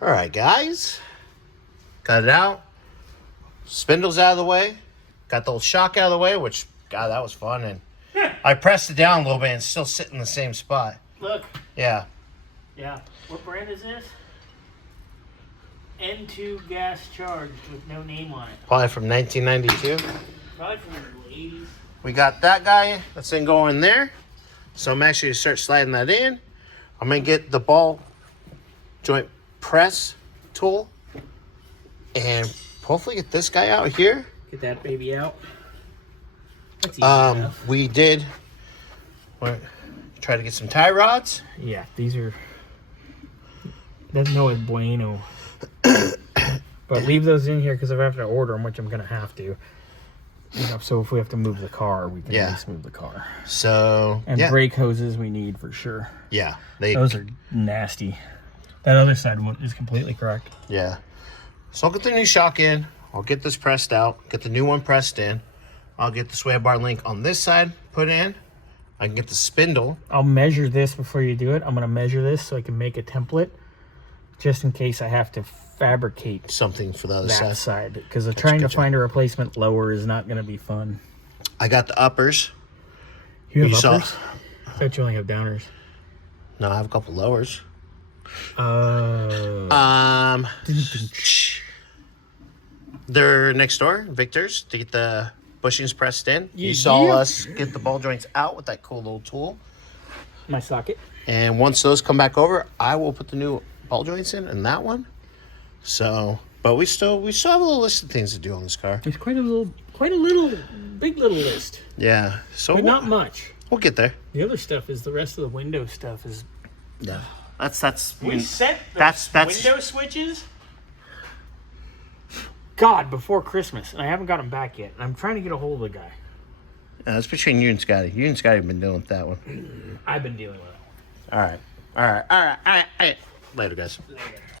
All right, guys. Got it out. Spindles out of the way. Got the old shock out of the way, which, God, that was fun. And I pressed it down a little bit and it's still sitting in the same spot. Look. Yeah. Yeah. What brand is this? N2 gas charged with no name on it. Probably from 1992. Probably from the 80s. We got that guy that's going to go in there. So I'm actually going to start sliding that in. I'm going to get the ball joint press tool and hopefully get this guy out here. Get that baby out. That's easy enough. We did try to get some tie rods. Yeah, these are... Doesn't know it's bueno. But leave those in here because if I have to order them, which I'm going to have to. You know, so if we have to move the car, we can at least move the car. So, and brake hoses we need for sure. Yeah. Those are nasty. That other side one is completely correct. Yeah. So I'll get the new shock in. I'll get this pressed out. Get the new one pressed in. I'll get the sway bar link on this side put in. I can get the spindle. I'll measure this before you do it. I'm going to measure this so I can make a template. Just in case I have to fabricate something for the other side. Because trying to find a replacement lower is not going to be fun. I got the uppers. You have uppers? I thought you only have downers. No, I have a couple lowers. They're next door, Victor's, to get the bushings pressed in. You saw us get the ball joints out with that cool little tool. My socket. And once those come back over, I will put the new ball joints in that one. So, but we still have a little list of things to do on this car. It's quite a big little list. Yeah. So but not much. We'll get there. The other stuff is the rest of the window stuff is. Yeah. That's. We set the window switches. God, before Christmas, and I haven't got them back yet. I'm trying to get a hold of the guy. It's between you and Scotty. You and Scotty have been dealing with that one. I've been dealing with it. All right. Later, guys. Later.